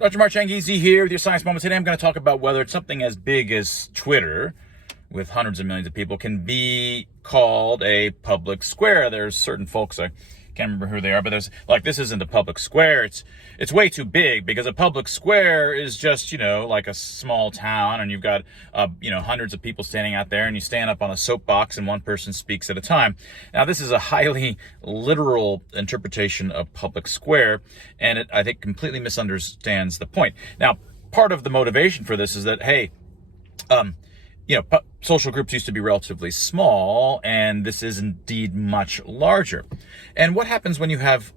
Dr. Mark Changizi here with your Science Moment. Today I'm going to talk about whether something as big as Twitter, with hundreds of millions of people, can be called a public square. There's certain folks, I can't remember who they are, but there's like, this isn't a public square. It's way too big, because a public square is just, like a small town, and you've got, hundreds of people standing out there, and you stand up on a soapbox and one person speaks at a time. Now, this is a highly literal interpretation of public square, and it, I think, completely misunderstands the point. Now, part of the motivation for this is that, hey, social groups used to be relatively small, and this is indeed much larger. And what happens when you have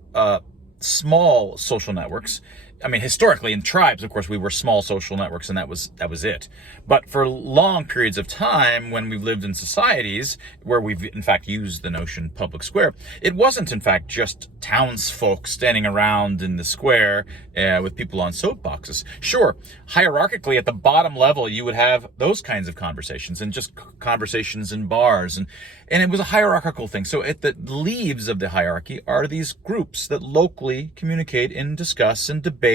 small social networks? I mean, historically in tribes, of course, we were small social networks, and that was it. But for long periods of time, when we've lived in societies where we've in fact used the notion public square, it wasn't in fact just townsfolk standing around in the square with people on soapboxes. Sure, hierarchically at the bottom level, you would have those kinds of conversations, and just conversations in bars, and it was a hierarchical thing. So at the leaves of the hierarchy are these groups that locally communicate and discuss and debate,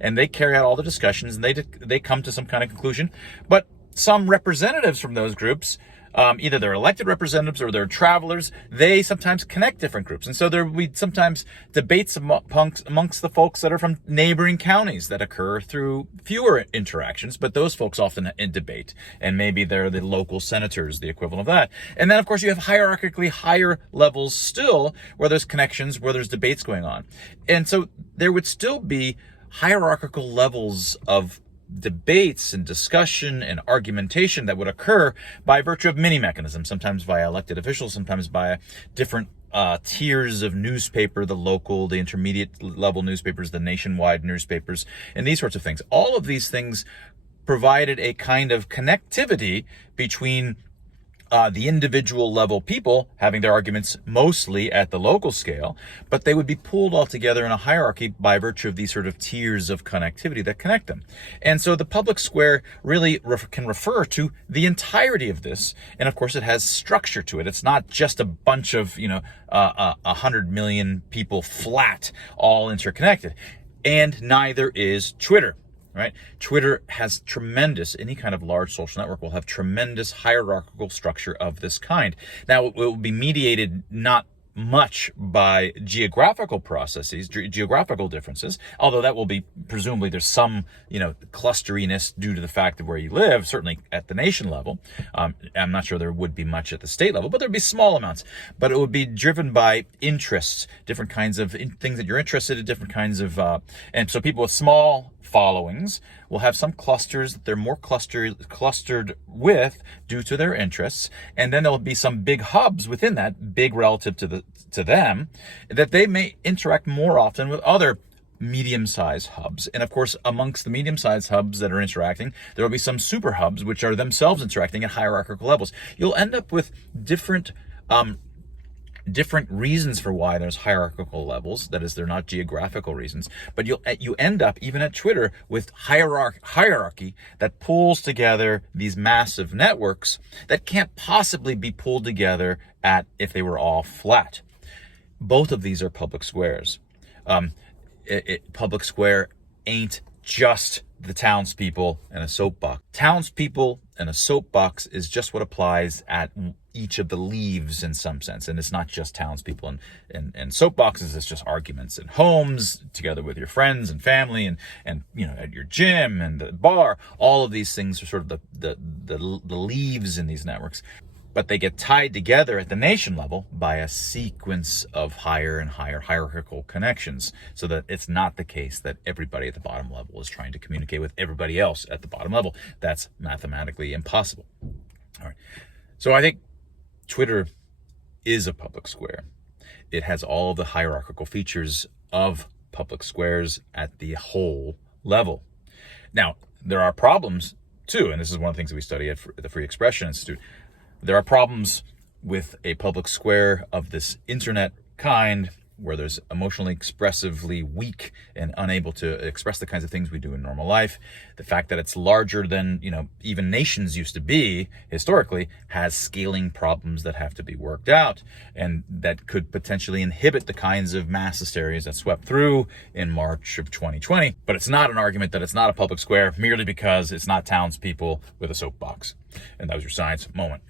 and they carry out all the discussions, and they come to some kind of conclusion. But some representatives from those groups, either they're elected representatives or they're travelers, they sometimes connect different groups. And so there will be sometimes debates amongst the folks that are from neighboring counties that occur through fewer interactions, but those folks often in debate. And maybe they're the local senators, the equivalent of that. And then, of course, you have hierarchically higher levels still, where there's connections, where there's debates going on. And so there would still be hierarchical levels of debates and discussion and argumentation that would occur by virtue of many mechanisms, sometimes via elected officials, sometimes by different tiers of newspaper, the local, the intermediate level newspapers, the nationwide newspapers, and these sorts of things. All of these things provided a kind of connectivity between the individual level people having their arguments mostly at the local scale, but they would be pooled all together in a hierarchy by virtue of these sort of tiers of connectivity that connect them. And so the public square really can refer to the entirety of this. And of course, it has structure to it. It's not just a bunch of, 100 million people flat, all interconnected. And neither is Twitter. Right? Twitter has tremendous, any kind of large social network will have tremendous hierarchical structure of this kind. Now, it will be mediated not much by geographical processes, geographical differences, although that will be, presumably there's some, clusteriness due to the fact of where you live, certainly at the nation level. I'm not sure there would be much at the state level, but there'd be small amounts. But it would be driven by interests, different kinds of things that you're interested in, different kinds of, and so people with small followings will have some clusters that they're more clustered with due to their interests, and then there'll be some big hubs within that, big relative to them, that they may interact more often with other medium-sized hubs. And of course, amongst the medium-sized hubs that are interacting, there will be some super hubs which are themselves interacting at hierarchical levels. You'll end up with different reasons for why there's hierarchical levels. That is, they're not geographical reasons, but you end up, even at Twitter, with hierarchy that pulls together these massive networks that can't possibly be pulled together if they were all flat. Both of these are public squares. Public square ain't just the townspeople and a soapbox. Townspeople and a soapbox is just what applies at each of the leaves in some sense. And it's not just townspeople and soapboxes, it's just arguments in homes, together with your friends and family, and at your gym and the bar. All of these things are sort of the leaves in these networks. But they get tied together at the nation level by a sequence of higher and higher hierarchical connections, so that it's not the case that everybody at the bottom level is trying to communicate with everybody else at the bottom level. That's mathematically impossible. All right. So I think Twitter is a public square. It has all of the hierarchical features of public squares at the whole level. Now, there are problems too, and this is one of the things that we study at the Free Expression Institute. There are problems with a public square of this internet kind where there's emotionally expressively weak and unable to express the kinds of things we do in normal life. The fact that it's larger than, even nations used to be historically has scaling problems that have to be worked out, and that could potentially inhibit the kinds of mass hysterias that swept through in March of 2020. But it's not an argument that it's not a public square merely because it's not townspeople with a soapbox. And that was your science moment.